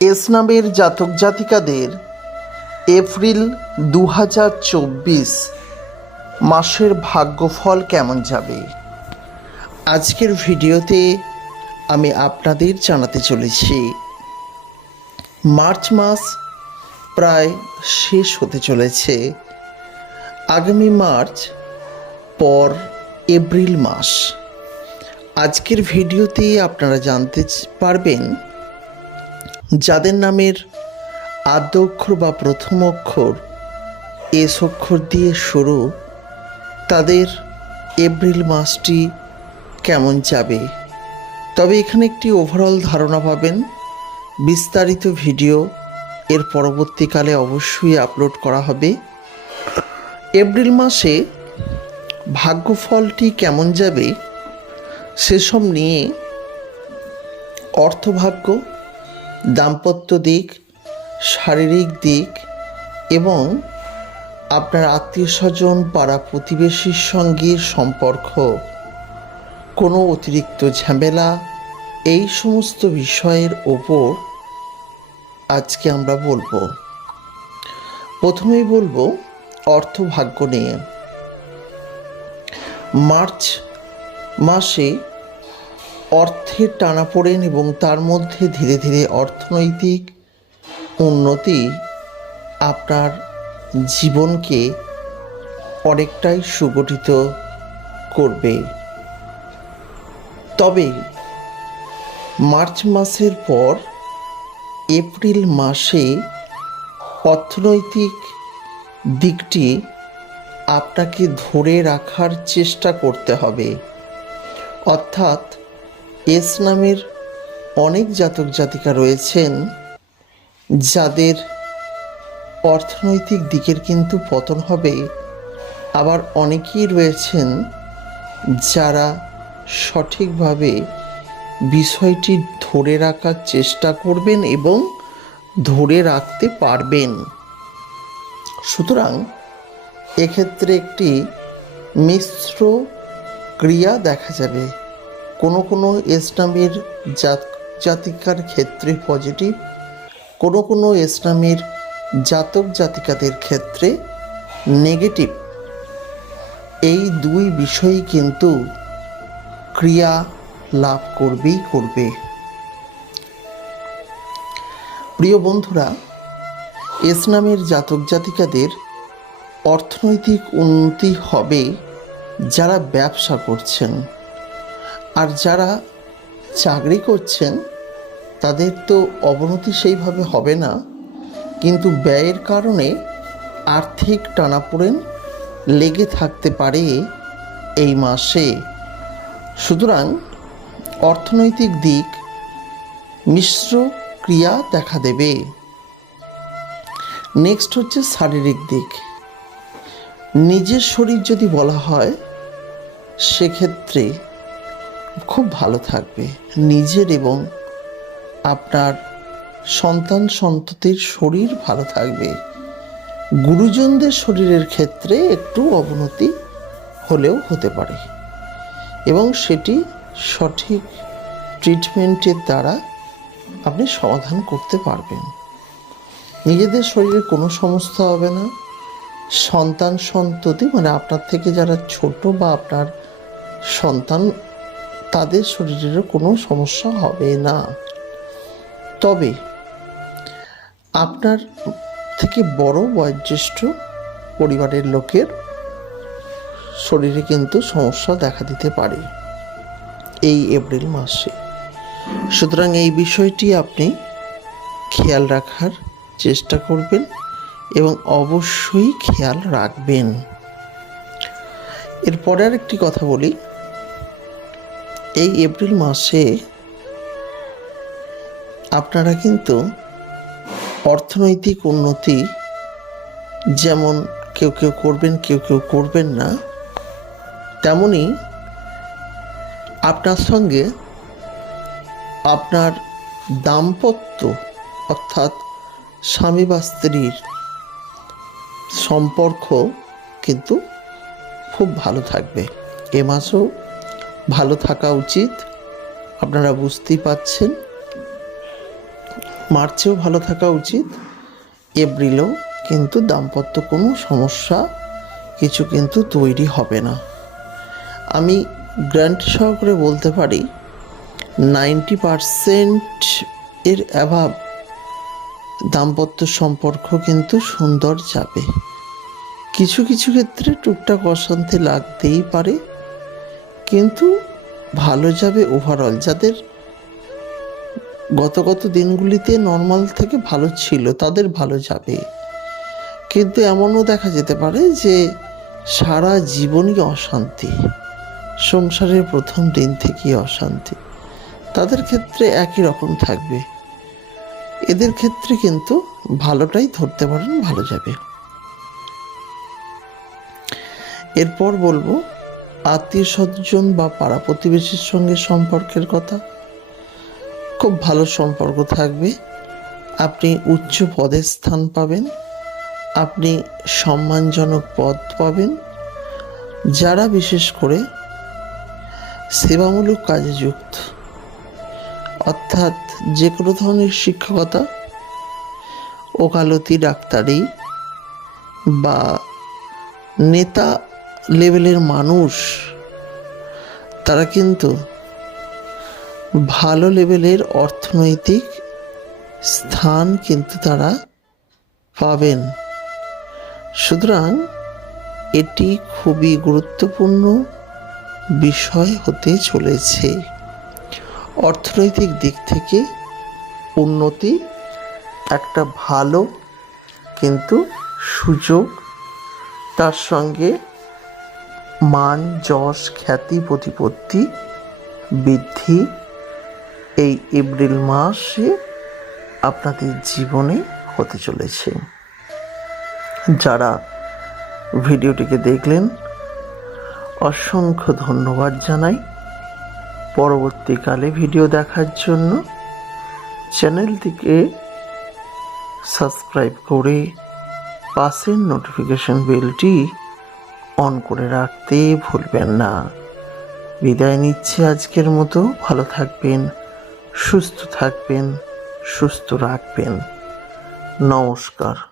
S নামের জাতক জাতিকাদের এপ্রিল দু হাজার চব্বিশ মাসের ভাগ্যফল কেমন যাবে? আজকের ভিডিওতে আমি আপনাদের জানাতে চলেছি, মার্চ মাস প্রায় শেষ হতে চলেছে। আগামী মার্চ পর এপ্রিল মাস। আজকের ভিডিওতে আপনারা জানতে পারবেন যাদের নামের আদ্য অক্ষর বা প্রথম অক্ষর এস অক্ষর দিয়ে শুরু, তাদের এপ্রিল মাসটি কেমন যাবে? তবে এখানে একটি ওভারঅল ধারণা পাবেন। বিস্তারিত ভিডিও এর পরবর্তীকালে অবশ্যই আপলোড করা হবে। এপ্রিল মাসে ভাগ্যফলটি কেমন যাবে, সেসব নিয়ে অর্থভাগ্য দাম্পত্য দিক, শারীরিক দিক এবং আপনার আত্মীয় স্বজন, পাড়া প্রতিবেশীর সঙ্গে সম্পর্ক। কোনো অতিরিক্ত ঝামেলা, এই সমস্ত বিষয়ের ওপর আজকে আমরা বলব। প্রথমেই বলব অর্থভাগ্য নিয়ে। মার্চ মাসে অর্থের টানাপোড়েন এবং তার মধ্যে ধীরে ধীরে অর্থনৈতিক উন্নতি আপনার জীবনকে অনেকটাই সুগঠিত করবে। তবে মার্চ মাসের পর এপ্রিল মাসে অর্থনৈতিক দিকটি আপনাকে ধরে রাখার চেষ্টা করতে হবে। অর্থাৎ এস নামের অনেক জাতক জাতিকা রয়েছেন, যাদের অর্থনৈতিক দিকের কিন্তু পতন হবে। আবার অনেকেই রয়েছেন যারা সঠিকভাবে বিষয়টি ধরে রাখার চেষ্টা করবেন এবং ধরে রাখতে পারবেন। সুতরাং এক্ষেত্রে একটি মিশ্র ক্রিয়া দেখা যাবে। কোনো কোনো ইসলামের জাত জাতিকার ক্ষেত্রে পজিটিভ কোনো কোনো ইসলামের জাতক জাতিকাদের ক্ষেত্রে নেগেটিভ এই দুই বিষয়ই কিন্তু ক্রিয়া লাভ করবেই করবে। প্রিয় বন্ধুরা, ইসলামের জাতক জাতিকাদের অর্থনৈতিক উন্নতি হবে যারা ব্যবসা করছেন। আর যারা চাকরি করছেন, তাদের তো অবনতি সেইভাবে হবে না। কিন্তু ব্যয়ের কারণে আর্থিক টানাপোড়েন লেগে থাকতে পারে এই মাসে। সুতরাং অর্থনৈতিক দিক মিশ্র ক্রিয়া দেখা দেবে। নেক্সট হচ্ছে শারীরিক দিক। নিজের শরীর যদি বলা হয়, সেক্ষেত্রে খুব ভালো থাকবে। নিজের এবং আপনার সন্তান সন্ততির শরীর ভালো থাকবে। গুরুজনদের শরীরের ক্ষেত্রে একটু অবনতি হলেও হতে পারে। এবং সেটি সঠিক ট্রিটমেন্টের দ্বারা আপনি সমাধান করতে পারবেন। নিজেদের শরীরে কোনো সমস্যা হবে না। সন্তান সন্ততি মানে আপনার থেকে যারা ছোট বা আপনার সন্তান তাদের শরীরেরও কোনো সমস্যা হবে না। তবে আপনার থেকে বড় বয়োজ্যেষ্ঠ পরিবারের লোকের শরীরে কিন্তু সমস্যা দেখা দিতে পারে এই এপ্রিল মাসে। সুতরাং এই বিষয়টি আপনি খেয়াল রাখার চেষ্টা করবেন এবং অবশ্যই খেয়াল রাখবেন। এরপরে আর একটি কথা বলি। এই এপ্রিল মাসে আপনারা কিন্তু অর্থনৈতিক উন্নতি যেমন কেউ কেউ করবেন, কেউ কেউ করবেন না, তেমনি আপনার সঙ্গে আপনার দাম্পত্য অর্থাৎ স্বামী বা স্ত্রীর সম্পর্ক কিন্তু খুব ভালো থাকবে। এ মাসেও ভালো থাকা উচিত। আপনারা বুঝতেই পাচ্ছেন। মার্চেও ভালো থাকা উচিত। এপ্রিলেও কিন্তু দাম্পত্য কোনো সমস্যা, কিছু কিন্তু তৈরি হবে না। আমি গ্র্যান্ট সহকারে বলতে পারি, নাইনটি পারসেন্ট এর অ্যাভাব দাম্পত্য সম্পর্ক কিন্তু সুন্দর যাবে। কিছু কিছু ক্ষেত্রে টুকটাক অশান্তি লাগতেই পারে। কিন্তু ভালো যাবে ওভারঅল যাদের গত গত দিনগুলিতে নর্মাল থেকে ভালো ছিল, তাদের ভালো যাবে। কিন্তু এমনও দেখা যেতে পারে যে সারা জীবনই অশান্তি, সংসারের প্রথম দিন থেকেই অশান্তি। তাদের ক্ষেত্রে একই রকম থাকবে। এদের ক্ষেত্রে কিন্তু ভালোটাই ধরতে পারেন, ভালো যাবে। এরপর বলব আত্মীয় স্বজন বা পাড়া প্রতিবেশীর সঙ্গে সম্পর্কের কথা। খুব ভালো সম্পর্ক থাকবে। আপনি উচ্চ পদের স্থান পাবেন। আপনি সম্মানজনক পদ পাবেন। যারা বিশেষ করে সেবামূলক কাজে যুক্ত। অর্থাৎ যে কোনো ধরনের শিক্ষকতা, ওকালতি ডাক্তারি বা নেতা লেভেলের মানুষ, তারা কিন্তু ভালো লেভেলের অর্থনৈতিক স্থান কিন্তু তারা পাবেন। সুতরাং এটি খুবই গুরুত্বপূর্ণ বিষয় হতে চলেছে। অর্থনৈতিক দিক থেকে উন্নতি একটা ভালো কিন্তু সুযোগ, তার সঙ্গে মান, যশ, খ্যাতি, প্রতিপত্তি, বৃদ্ধি, এই এপ্রিল মাসে আপনাদের জীবনে হতে চলেছে। যারা ভিডিওটিকে দেখলেন, অসংখ্য ধন্যবাদ জানাই। পরবর্তীকালে ভিডিও দেখার জন্য চ্যানেলটিকে সাবস্ক্রাইব করে পাশের নোটিফিকেশন বেলটি অন করে রাখতে ভুলবেন না। বিদায় নিচ্ছি আজকের মতো। ভালো থাকবেন, সুস্থ থাকবেন, সুস্থ রাখবেন। নমস্কার।